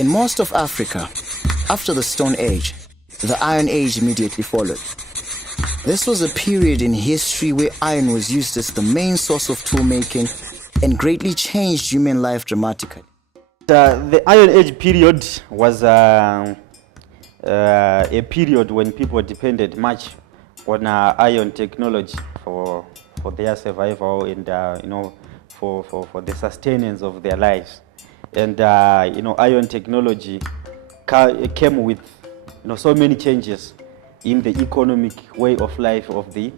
In most of Africa, after the Stone Age, the Iron Age immediately followed. This was a period in history where iron was used as the main source of tool making and greatly changed human life dramatically. The Iron Age period was a period when people depended much on iron technology for their survival and for the sustenance of their lives. And iron technology came with so many changes in the economic way of life of the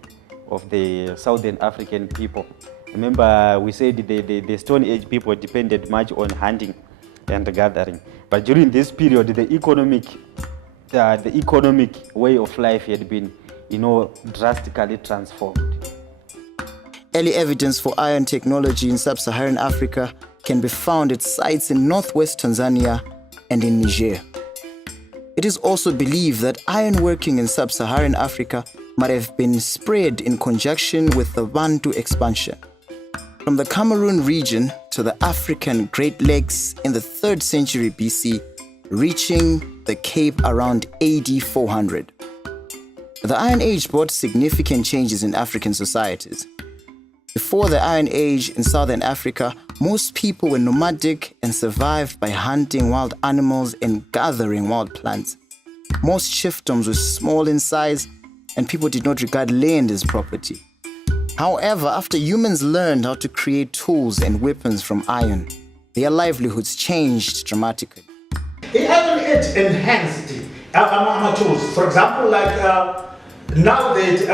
Southern African people. Remember, we said the Stone Age people depended much on hunting and gathering, but during this period, the economic way of life had been, drastically transformed. Early evidence for iron technology in sub-Saharan Africa can be found at sites in northwest Tanzania and in Niger. It is also believed that iron working in sub-Saharan Africa might have been spread in conjunction with the Bantu expansion. From the Cameroon region to the African Great Lakes in the 3rd century BC, reaching the Cape around AD 400. The Iron Age brought significant changes in African societies. Before the Iron Age in Southern Africa, most people were nomadic and survived by hunting wild animals and gathering wild plants. Most chiefdoms were small in size, and people did not regard land as property. However, after humans learned how to create tools and weapons from iron, their livelihoods changed dramatically. The Iron Age enhanced our tools. For example, like now that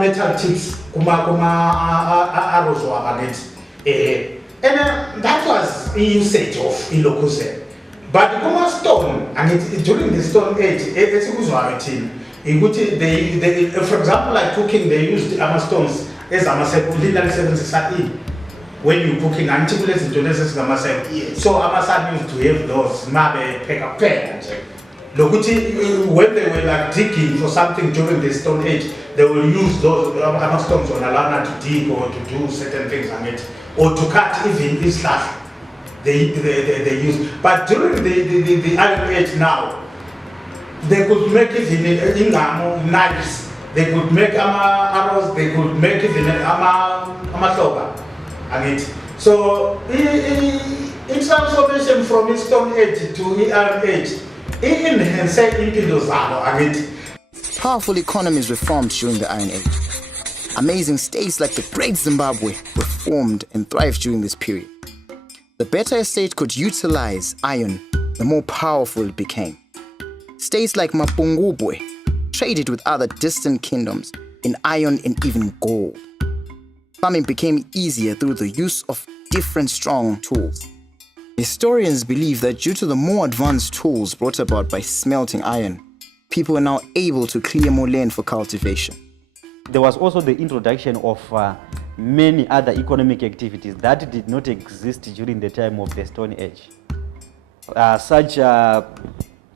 metal tips arrows and that was the usage of ilokuse. But kuma stone, and during the Stone Age, for example, like cooking, they used stones as when you're cooking, so Amasan used to have those mabe peka. When they were like digging for something during the Stone Age, they will use those stones on a lana to dig or to do certain things on it, or to cut even this stuff. They use. But during the Iron Age now, they could make even knives. They could make arrows. They could make even soga. So in transformation from Stone Age to Iron Age, powerful economies were formed during the Iron Age. Amazing states like the Great Zimbabwe were formed and thrived during this period. The better a state could utilize iron, the more powerful it became. States like Mapungubwe traded with other distant kingdoms in iron and even gold. Farming became easier through the use of different strong tools. Historians believe that due to the more advanced tools brought about by smelting iron, people are now able to clear more land for cultivation. There was also the introduction of many other economic activities that did not exist during the time of the Stone Age. Such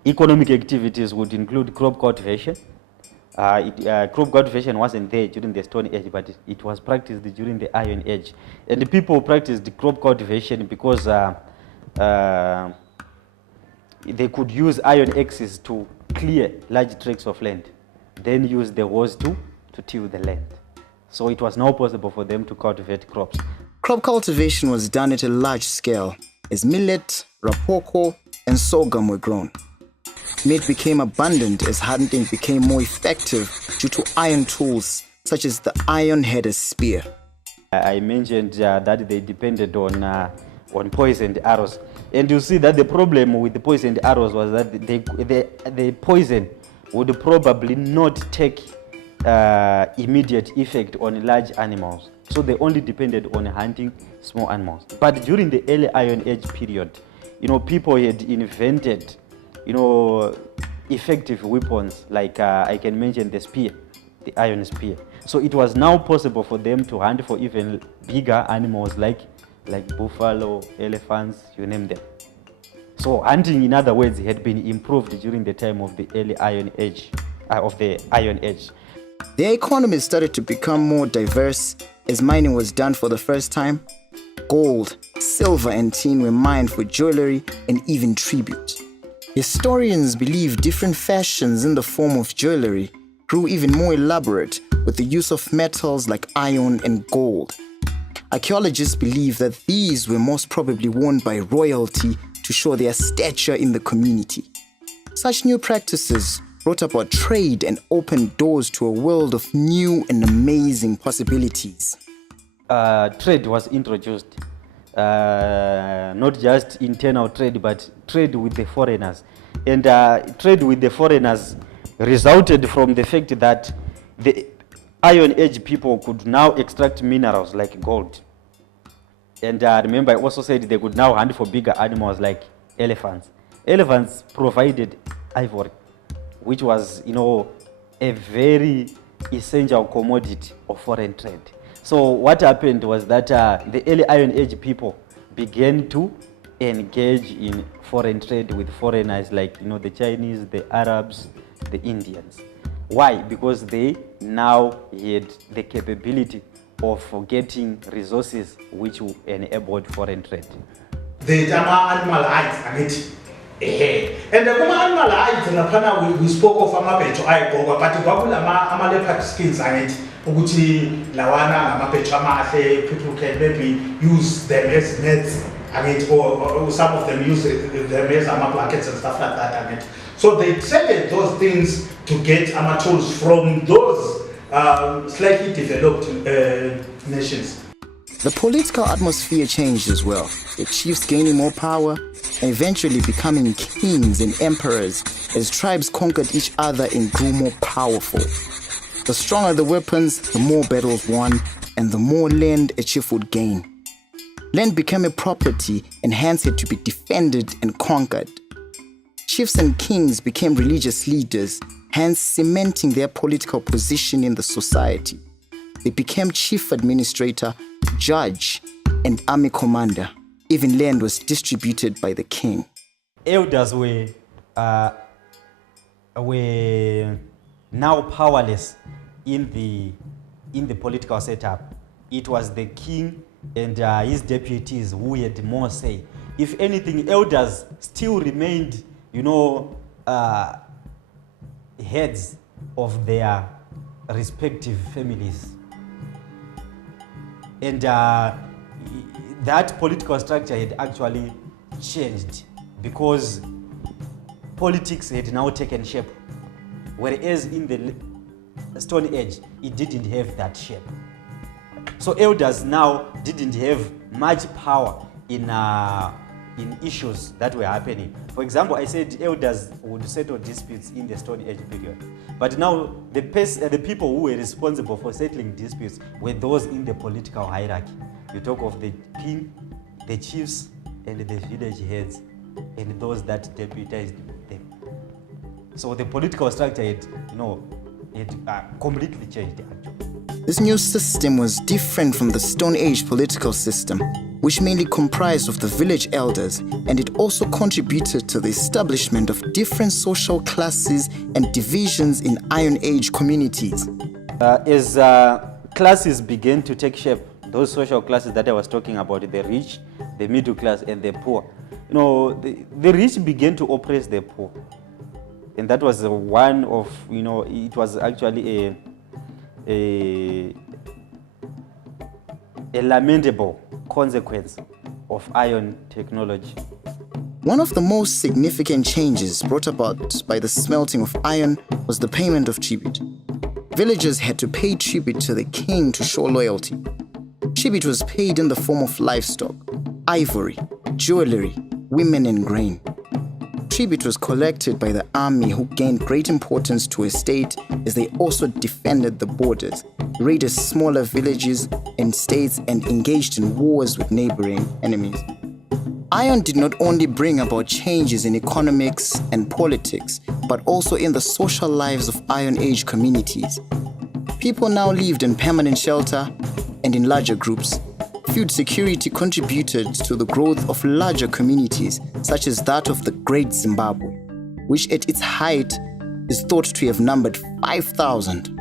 economic activities would include crop cultivation. Crop cultivation wasn't there during the Stone Age, but it was practiced during the Iron Age. And the people practiced crop cultivation because they could use iron axes to clear large tracts of land, then use the hoes to till the land. So it was now possible for them to cultivate crops. Crop cultivation was done at a large scale as millet, rapoko, and sorghum were grown. Meat became abundant as hunting became more effective due to iron tools such as the iron-headed spear. I mentioned that they depended on poisoned arrows. And you see that the problem with the poisoned arrows was that the poison would probably not take immediate effect on large animals. So they only depended on hunting small animals. But during the early Iron Age period, people had invented, effective weapons like I can mention the spear, the iron spear. So it was now possible for them to hunt for even bigger animals like buffalo, elephants, you name them. So hunting, in other words, had been improved during the time of the early Iron Age, Their economies started to become more diverse as mining was done for the first time. gold, silver, and tin were mined for jewelry and even tribute. Historians believe different fashions in the form of jewelry grew even more elaborate with the use of metals like iron and gold. Archaeologists believe that these were most probably worn by royalty to show their stature in the community. Such new practices brought about trade and opened doors to a world of new and amazing possibilities. Trade was introduced, not just internal trade, but trade with the foreigners. And trade with the foreigners resulted from the fact that the Iron Age people could now extract minerals like gold. And remember, I also said they could now hunt for bigger animals like elephants. Elephants provided ivory, which was, a very essential commodity of foreign trade. So what happened was that the early Iron Age people began to engage in foreign trade with foreigners like, the Chinese, the Arabs, the Indians. Why? Because they now had the capability of getting resources which enabled foreign trade. The animal hides, and the animal hides, we spoke of amapecho ayigqokwa, but kwakula leopard skins ukuthi lawana amapecho amahle, people can maybe use them as nets, or some of them use them as blankets and stuff like that. So they traded those things to get tools from those slightly developed nations. The political atmosphere changed as well, the chiefs gaining more power and eventually becoming kings and emperors as tribes conquered each other and grew more powerful. The stronger the weapons, the more battles won, and the more land a chief would gain. Land became a property and hence had to be defended and conquered. Chiefs and kings became religious leaders, hence cementing their political position in the society. They became chief administrator, judge, and army commander. Even land was distributed by the king. Elders were now powerless in the political setup. It was the king and his deputies who had more say. If anything, elders still remained, heads of their respective families. And that political structure had actually changed because politics had now taken shape. Whereas in the Stone Age, it didn't have that shape. So elders now didn't have much power in issues that were happening. For example, I said elders would settle disputes in the Stone Age period. But now the people who were responsible for settling disputes were those in the political hierarchy. You talk of the king, the chiefs, and the village heads, and those that deputized them. So the political structure had completely changed actually. This new system was different from the Stone Age political system, which mainly comprised of the village elders, and it also contributed to the establishment of different social classes and divisions in Iron Age communities. As classes began to take shape, those social classes that I was talking about, the rich, the middle class, and the poor, the rich began to oppress the poor. And that was one of, it was actually a lamentable consequence of iron technology. One of the most significant changes brought about by the smelting of iron was the payment of tribute. Villagers had to pay tribute to the king to show loyalty. Tribute was paid in the form of livestock, ivory, jewelry, women, and grain. Tribute was collected by the army, who gained great importance to a state as they also defended the borders, raided smaller villages and states, and engaged in wars with neighboring enemies. Iron did not only bring about changes in economics and politics, but also in the social lives of Iron Age communities. People now lived in permanent shelter and in larger groups. Food security contributed to the growth of larger communities, such as that of the Great Zimbabwe, which at its height is thought to have numbered 5,000.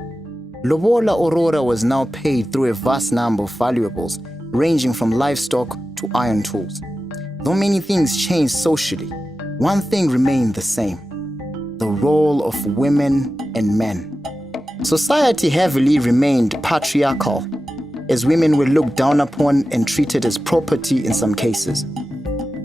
Lobola Aurora was now paid through a vast number of valuables, ranging from livestock to iron tools. Though many things changed socially, one thing remained the same: the role of women and men. Society heavily remained patriarchal, as women were looked down upon and treated as property in some cases.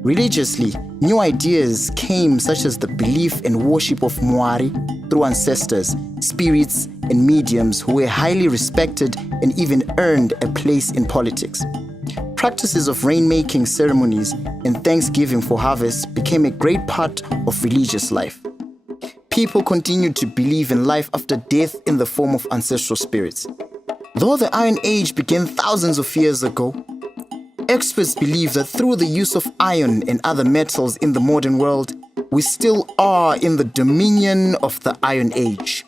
Religiously, new ideas came, such as the belief and worship of Mwari through ancestors, spirits, and mediums who were highly respected and even earned a place in politics. Practices of rainmaking ceremonies and thanksgiving for harvest became a great part of religious life. People continued to believe in life after death in the form of ancestral spirits. Though the Iron Age began thousands of years ago, experts believe that through the use of iron and other metals in the modern world, we still are in the dominion of the Iron Age.